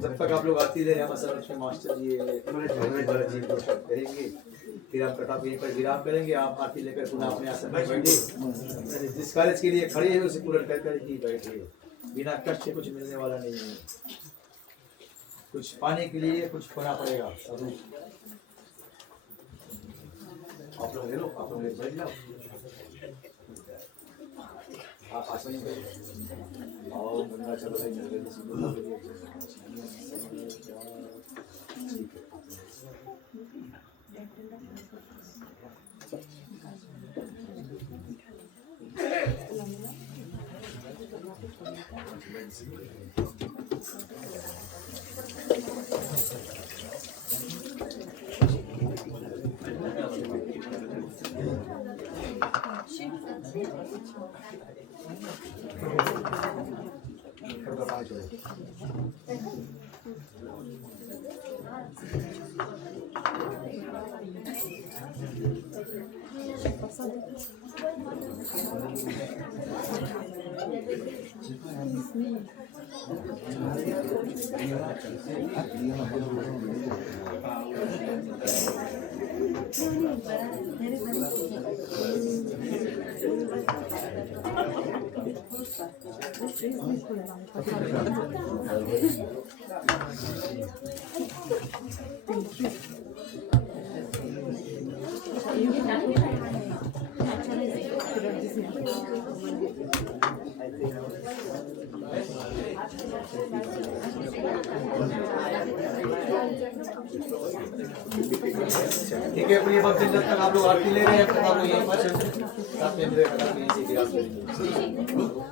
जब तक आप लोग आती रहे हम असल मास्टर जी करेंगे फिर हम कथा यहीं पर विराम करेंगे। आप आरती लेकर पुनः अपने आसन में बैठिए। जिस कार्य के लिए खड़े हैं उसे पूर्ण कर ही बैठिए। बिना कष्ट से कुछ मिलने वाला नहीं है। कुछ पाने के लिए कुछ खोना पड़ेगा। आप लोग ले लो, आप लोग बैठ जाओ। आप आसन में बैठो और गंगा चलो ठीक है। ठीक है प्रिय भक्त जब तक आप लोग आरती ले रहे हैं तब तक आप लोग यहीं पर साथ में मेरे कदम में इसी विराज करेंगे।